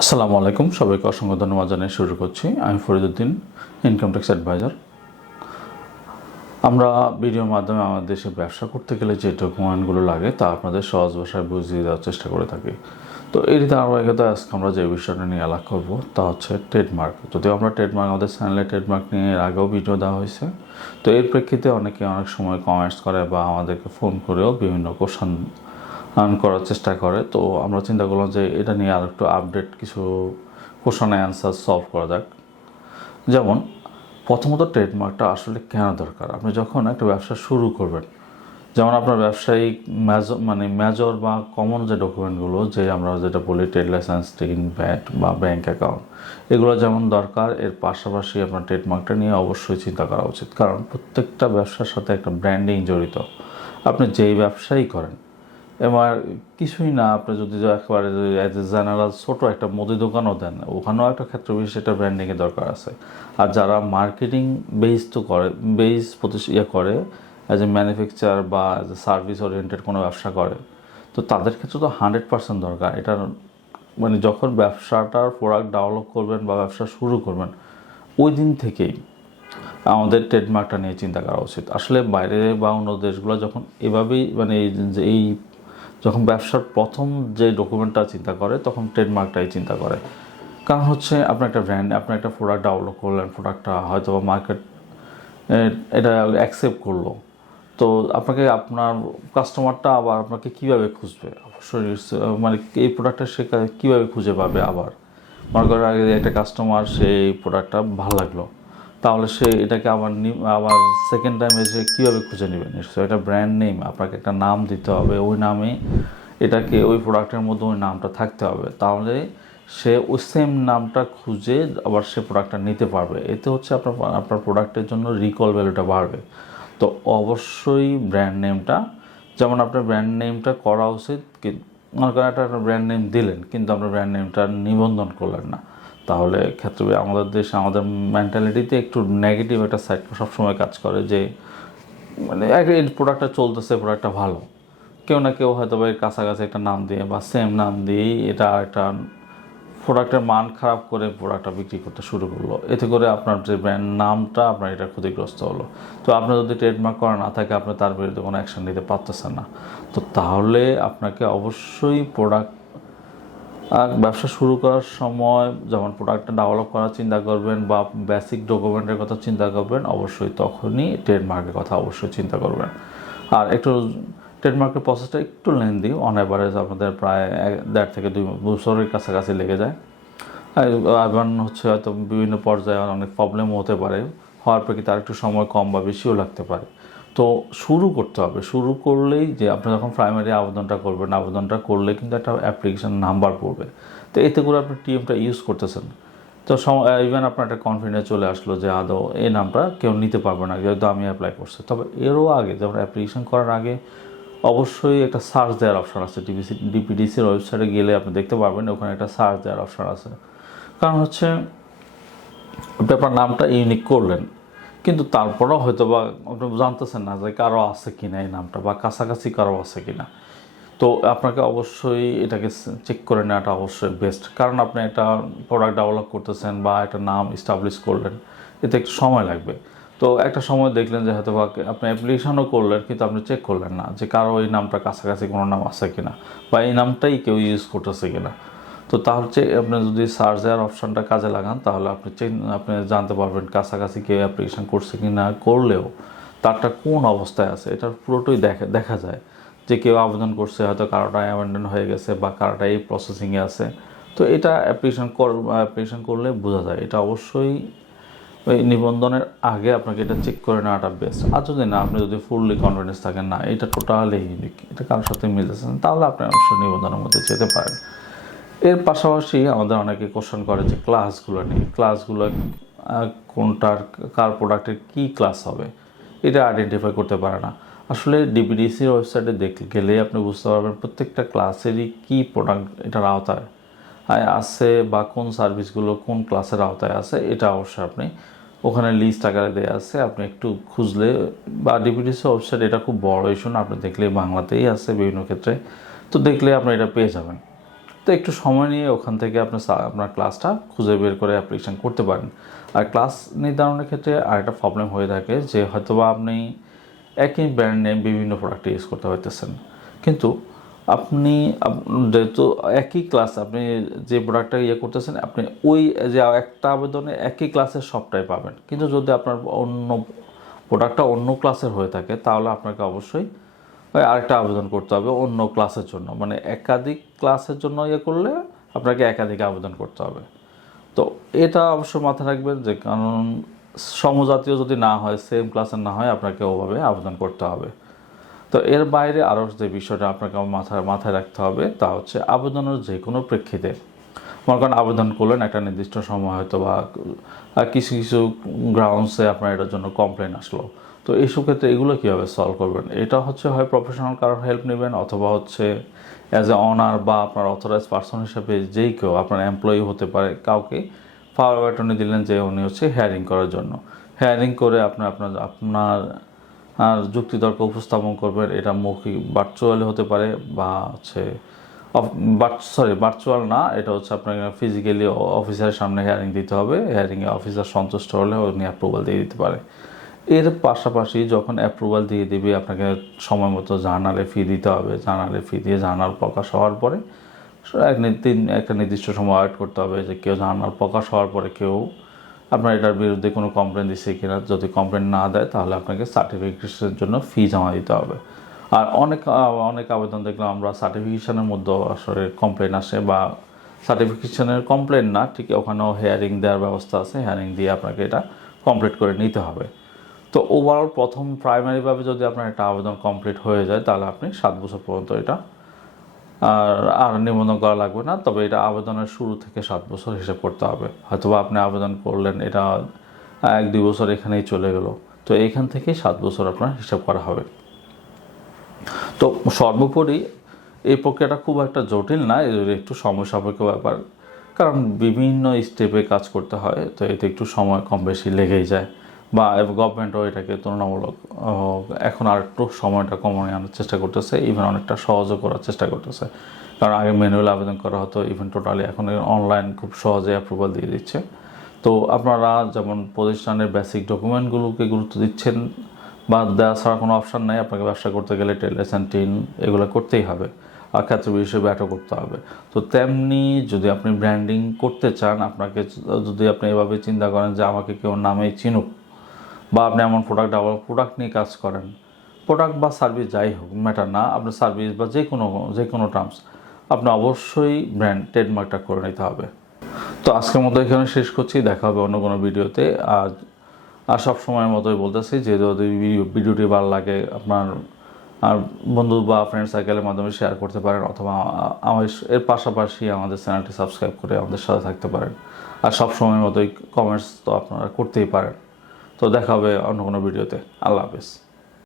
আসসালামু আলাইকুম, সবাইকে অসংখ্য ধন্যবাদ জানিয়ে শুরু করছি। আমি ফরিদুদ্দিন, ইনকাম ট্যাক্স অ্যাডভাইজার। আমরা ভিডিওর মাধ্যমে আমাদের দেশে ব্যবসা করতে গেলে যে ডকুমেন্টগুলো লাগে তা আপনাদের সহজ ভাষায় বুঝিয়ে দেওয়ার চেষ্টা করে থাকি। তো এই ধারাবাহিকতায় আজকে আমরা যে বিষয়টা নিয়ে আলাপ করব তা হচ্ছে ট্রেডমার্ক। যদিও আমরা ট্রেডমার্ক আমাদের চ্যানেলে ট্রেডমার্ক নিয়ে এর আগেও ভিডিও দেওয়া হয়েছে। তো এর প্রেক্ষিতে অনেকে অনেক সময় কমেন্টস করে বা আমাদেরকে ফোন করেও বিভিন্ন কোশ্চেন করার চেষ্টা করে। তো আমরা চিন্তা করলাম যে এটা নিয়ে আর একটু আপডেট কিছু কোশ্চেন অ্যান্সার সলভ করা যাক। যেমন প্রথমত ট্রেডমার্কটা আসলে কেন দরকার? আপনি যখন একটা ব্যবসা শুরু করবেন, যেমন আপনার ব্যবসায়িক মেজর বা কমন যে ডকুমেন্টগুলো যে আমরা যেটা বলি ট্রেড লাইসেন্স, টিন, ভ্যাট বা ব্যাঙ্ক অ্যাকাউন্ট, এগুলো যেমন দরকার, এর পাশাপাশি আপনার ট্রেডমার্কটা নিয়ে অবশ্যই চিন্তা করা উচিত। কারণ প্রত্যেকটা ব্যবসার সাথে একটা ব্র্যান্ডিং জড়িত। আপনি যেই ব্যবসাই করেন, এবার কিছুই না, আপনি যদি একেবারে অ্যাজ এ জেনারেল ছোটো একটা মুদি দোকানও দেন, ওখানেও একটা ক্ষেত্র বিশেষ একটা ব্র্যান্ডিংয়ের দরকার আছে। আর যারা মার্কেটিং বেস তো করে, করে অ্যাজ এ ম্যানুফ্যাকচার বা অ্যাজ এ সার্ভিস ওরিয়েন্টেড কোনো ব্যবসা করে, তো তাদের ক্ষেত্রে তো 100% দরকার। এটার যখন ব্যবসাটার প্রোডাক্ট ডেভেলপ করবেন বা ব্যবসা শুরু করবেন, ওই দিন থেকেই আমাদের ট্রেডমার্কটা নিয়ে চিন্তা করা উচিত। আসলে বাইরে বা অন্য দেশগুলো যখন এভাবেই এই যখন ব্যবসার প্রথম যে ডকুমেন্টটা চিন্তা করে, তখন ট্রেডমার্কটাই চিন্তা করে। কারণ হচ্ছে আপনার একটা ব্র্যান্ড, আপনার একটা প্রোডাক্ট ডেভেলপ করলেন, প্রোডাক্টটা হয়তো বা মার্কেট এটা অ্যাকসেপ্ট করলো, তো আপনাকে আপনার কাস্টমারটা আবার আপনাকে কীভাবে খুঁজবে? অবশ্যই এই প্রোডাক্টটা সে কীভাবে খুঁজে পাবে? আবার মনে করার আগে একটা কাস্টমার সেই প্রোডাক্টটা ভালো লাগলো, তাহলে সে এটাকে আবার সেকেন্ড টাইম এসে কীভাবে খুঁজে নেবে? নিশ্চয়ই এটা ব্র্যান্ড নেম, আপনাকে একটা নাম দিতে হবে, ওই নামে এটাকে ওই প্রোডাক্টের মধ্যে ওই নামটা থাকতে হবে, তাহলে সে ওই সেম নামটা খুঁজে আবার সে প্রোডাক্টটা নিতে পারবে। এতে হচ্ছে আপনার প্রোডাক্টের জন্য রিকল ভ্যালুটা বাড়বে। তো অবশ্যই ব্র্যান্ড নেমটা, যেমন আপনার ব্র্যান্ড নেমটা করা উচিত, মনে করেন একটা ব্র্যান্ড নেম দিলেন কিন্তু আপনার ব্র্যান্ড নেমটা নিবন্ধন করলেন না, তাহলে ক্ষেত্রে আমাদের দেশে আমাদের মেন্টালিটিতে একটু নেগেটিভ একটা সাইড সবসময় কাজ করে, যে এই প্রোডাক্টটা চলতেছে, প্রোডাক্টটা ভালো, কেউ না কেউ হয়তো বা এর কাছাকাছি একটা নাম দিয়ে বা সেম নাম দিয়েই এটা একটা প্রোডাক্টের মান খারাপ করে প্রোডাক্টটা বিক্রি করতে শুরু করলো। এতে করে আপনার যে ব্র্যান্ড নামটা আপনার এটা ক্ষতিগ্রস্ত হলো। তো আপনার যদি ট্রেডমার্ক করা না থাকে, আপনি তার বিরুদ্ধে কোনো অ্যাকশন নিতে পারতেছেন না। তো তাহলে আপনাকে অবশ্যই ব্যবসা শুরু করার সময় যখন প্রোডাক্টটা ডেভেলপ করার চিন্তা করবেন বা বেসিক ডকুমেন্টের কথা চিন্তা করবেন, অবশ্যই তখনই ট্রেডমার্কের কথা অবশ্যই চিন্তা করবেন। আর একটু ট্রেডমার্কের প্রসেসটা একটু লেন্দি, অন অ্যাভারেজ আপনাদের প্রায় 1.5 থেকে 2 বছরের কাছাকাছি লেগে যায়। এবং হচ্ছে হয়তো বিভিন্ন পর্যায়ে অনেক প্রবলেমও হতে পারে, হওয়ার প্রেক্ষিতে আর একটু সময় কম বা বেশিও লাগতে পারে। তো শুরু করতে হবে। শুরু করলেই যে আপনি যখন প্রাইমারি আবেদনটা করবেন, আবেদনটা করলে কিন্তু একটা অ্যাপ্লিকেশন নাম্বার পড়বে। তো এতে করে আপনি টিএমটা ইউজ করতেছেন, তো ইভেন আপনার একটা কনফিডেন্স চলে আসলো যে আদৌ এই নামটা কেউ নিতে পারবে না, যেহেতু আমি অ্যাপ্লাই করছি। তবে এরও আগে, যেমন অ্যাপ্লিকেশন করার আগে অবশ্যই একটা সার্চ দেওয়ার অপশান আছে। ডিপিডিসির ওয়েবসাইটে গেলে আপনি দেখতে পারবেন ওখানে একটা সার্চ দেওয়ার অপশান আছে। কারণ হচ্ছে আপনি আপনার নামটা ইউনিক করলেন, কিন্তু তারপরেও হয়তো বা আপনি জানতেছেন না যে কারো আছে কিনা এই নামটা, বা কাছাকাছি কারো আছে কিনা। তো আপনাকে অবশ্যই এটাকে চেক করে নেওয়াটা অবশ্যই বেস্ট। কারণ আপনি একটা প্রোডাক্ট ডেভেলপ করতেছেন বা একটা নাম এস্টাবলিশ করলেন, এতে একটু সময় লাগবে। তো একটা সময় দেখলেন যে হয়তো বা আপনি অ্যাপ্লিকেশনও করলেন, কিন্তু আপনি চেক করলেন না যে কারো এই নামটা কাছাকাছি কোনো নাম আছে কিনা, বা এই নামটাই কেউ ইউজ করতেছে কিনা। তো তাহলে আপনি যদি সার্চ দেওয়ার অপশানটা কাজে লাগান, তাহলে আপনি জানতে পারবেন কাছাকাছি কেউ অ্যাপ্লিকেশন করছে কি না, করলেও তারটা কোন অবস্থায় আছে এটা পুরোটাই দেখা যায়। যে কেউ আবেদন করছে, হয়তো কারোটা অ্যাবেন্ডন হয়ে গেছে বা কারোটা এই প্রসেসিংয়ে আছে। তো এটা অ্যাপ্লিকেশন করলে বোঝা যায়। এটা অবশ্যই ওই নিবন্ধনের আগে আপনাকে এটা চেক করে নেওয়াটা বেস্ট। আর যদি না, আপনি যদি ফুললি কনফিডেন্স থাকেন না এটা টোটালি ইউনিক, এটা কারোর সাথে মিলতেছে না, তাহলে আপনি অবশ্যই নিবন্ধনের মধ্যে যেতে পারেন। এর পাশাপাশি আমাদের অনেকে কোশ্চেন করে যে ক্লাসগুলো নিয়ে, ক্লাসগুলো কোনটার কার প্রোডাক্টের কী ক্লাস হবে এটা আইডেন্টিফাই করতে পারে না। আসলে ডিপিডিসির ওয়েবসাইটে গেলে আপনি বুঝতে পারবেন প্রত্যেকটা ক্লাসেরই কী প্রোডাক্ট এটার আওতায় আছে, বা কোন সার্ভিসগুলো কোন ক্লাসের আওতায় আছে, এটা অবশ্যই আপনি ওখানে লিস্ট আকারে দেওয়া আছে, আপনি একটু খুঁজলে, বা ডিপিডিসি ওয়েবসাইট এটা খুব বড় ইস্যু না, আপনি দেখলে বাংলাতেই আছে বিভিন্ন ক্ষেত্রে, তো দেখলে আপনি এটা পেয়ে যাবেন। তো একটু সময় নিয়ে ওখান থেকে আপনার ক্লাসটা খুঁজে বের করে অ্যাপ্লিকেশন করতে পারেন। আর ক্লাস নির্ধারণের ক্ষেত্রে আরেকটা প্রবলেম হয়ে থাকে যে হয়তোবা আপনি একই ব্র্যান্ড নেম বিভিন্ন প্রোডাক্টে ইউজ করতে পারতেছেন, কিন্তু আপনি যেহেতু একই ক্লাস আপনি যে প্রোডাক্টটা করতেছেন আপনি ওই যে একটা আবেদনে একই ক্লাসের সবটাই পাবেন, কিন্তু যদি আপনার অন্য প্রোডাক্টটা অন্য ক্লাসের হয়ে থাকে তাহলে আপনাকে অবশ্যই ওই আরেকটা আবেদন করতে হবে অন্য ক্লাসের জন্য, মানে একাধিক ক্লাসের জন্য করলে আপনাকে একাধিক আবেদন করতে হবে। তো এটা অবশ্যই মাথায় রাখবেন যে কারণ সমজাতীয় যদি না হয়, সেম ক্লাসের না হয়, আপনাকে ওভাবে আবেদন করতে হবে। তো এর বাইরে আরও যে বিষয়টা আপনাকে মাথায় রাখতে হবে তা হচ্ছে আবেদনের যে কোনো প্রেক্ষিতে, মনে করেন আবেদন করলেন একটা নির্দিষ্ট সময় হয়তো বা কিছু কিছু গ্রাউন্ডসে আপনার এটার জন্য কমপ্লেন আসলো, তো এইসব ক্ষেত্রে এগুলো কীভাবে সলভ করবেন? এটা হচ্ছে হয় প্রফেশনাল কারোর হেল্প নেবেন, অথবা হচ্ছে অ্যাজ এ অনার বা আপনার অথরাইজ পার্সন হিসেবে যেই কেউ আপনার এমপ্লয়ি হতে পারে কাউকে পাওয়ার অফ অ্যাটর্নি দিলেন যে উনি হচ্ছে হেয়ারিং করার জন্য, হেয়ারিং করে আপনার যুক্তিতর্ক উপস্থাপন করবেন। এটা মৌখিক ভার্চুয়ালি হতে পারে বা হচ্ছে ভার্চুয়াল না, এটা হচ্ছে আপনাকে ফিজিক্যালি অফিসারের সামনে হেয়ারিং দিতে হবে। হেয়ারিংয়ে অফিসার সন্তুষ্ট হলে উনি অ্যাপ্রুভাল দিয়ে দিতে পারে। এর পাশাপাশি যখন অ্যাপ্রুভাল দিয়ে দিবে আপনাকে সময় মতো জার্নালে ফি দিতে হবে। জার্নালে ফি দিয়ে জার্নাল প্রকাশ হওয়ার পরে একটা নির্দিষ্ট সময় ওয়েট করতে হবে যে কেউ জার্নাল প্রকাশ হওয়ার পরে কেউ আপনার এটার বিরুদ্ধে কোনো কমপ্লেন দিচ্ছে কিনা। যদি কমপ্লেন না দেয় তাহলে আপনাকে সার্টিফিকেশনের জন্য ফি জমা দিতে হবে। আর অনেক আবেদন দেখলাম আমরা সার্টিফিকেশনের মধ্যে আসলে কমপ্লেন আসে, বা সার্টিফিকেশনের কমপ্লেন না ঠিক ওখানেও হেয়ারিং দেওয়ার ব্যবস্থা আছে, হেয়ারিং দিয়ে আপনাকে এটা কমপ্লিট করে নিতে হবে। তো ওভারঅল প্রথম প্রাইমারিভাবে যদি আপনার একটা আবেদন কমপ্লিট হয়ে যায় তাহলে আপনি 7 বছর পর্যন্ত এটা আর নিবন্ধন করা লাগবে না। তবে এটা আবেদনের শুরু থেকে 7 বছর হিসাব করতে হবে। হয়তোবা আপনি আবেদন করলেন এটা 1-2 বছর এখানেই চলে গেল, তো এইখান থেকেই 7 বছর আপনার হিসাব করা হবে। তো সর্বোপরি এই প্রক্রিয়াটা খুব একটা জটিল না, এর একটু সময় সাপেক্ষ ব্যাপার, কারণ বিভিন্ন স্টেপে কাজ করতে হয়, তো এতে একটু সময় কম বেশি লেগেই যায়। বা গভর্নমেন্টও এটাকে তুলনামূলক এখন আর একটু সময়টা কমানো আনার চেষ্টা করতেছে, ইভেন অনেকটা সহজও করার চেষ্টা করতেছে। কারণ আগে ম্যানুয়াল আবেদন করা হতো, ইভেন টোটালি এখন অনলাইন খুব সহজে অ্যাপ্রুভাল দিয়ে দিচ্ছে। তো আপনারা যেমন প্রতিষ্ঠানের বেসিক ডকুমেন্টগুলোকে গুরুত্ব দিচ্ছেন, বা দেওয়া ছাড়া কোনো অপশান নাই, আপনাকে ব্যবসা করতে গেলে ট্রেড লাইসেন্স, টিন এগুলো করতেই হবে, আর ক্ষেত্র বিশেষে ব্যাটও করতে হবে। তো তেমনি যদি আপনি ব্র্যান্ডিং করতে চান, আপনাকে যদি আপনি এভাবে চিন্তা করেন যে আমাকে কেউ নামেই চিনুক, বা আপনি এমন প্রোডাক্ট নিয়ে কাজ করেন, প্রোডাক্ট বা সার্ভিস যাই হোক ম্যাটার না, আপনার সার্ভিস বা যে কোনো টার্মস আপনি অবশ্যই ট্রেডমার্কটা করে নিতে হবে। তো আজকের মতো এখানে শেষ করছি, দেখা হবে অন্য কোনো ভিডিওতে। আর সব সময়ের মতোই বলতেছি যে যদি ভিডিওটি ভালো লাগে আপনার বন্ধু বা ফ্রেন্ড সার্কেলের মাধ্যমে শেয়ার করতে পারেন, অথবা এর পাশাপাশি আমাদের চ্যানেলটি সাবস্ক্রাইব করে আমাদের সাথে থাকতে পারেন। আর সব সময়ের মতোই কমেন্টস তো আপনারা করতেই পারেন। তো দেখা হবে অন্য কোনো ভিডিওতে। আল্লাহ হাফেজ।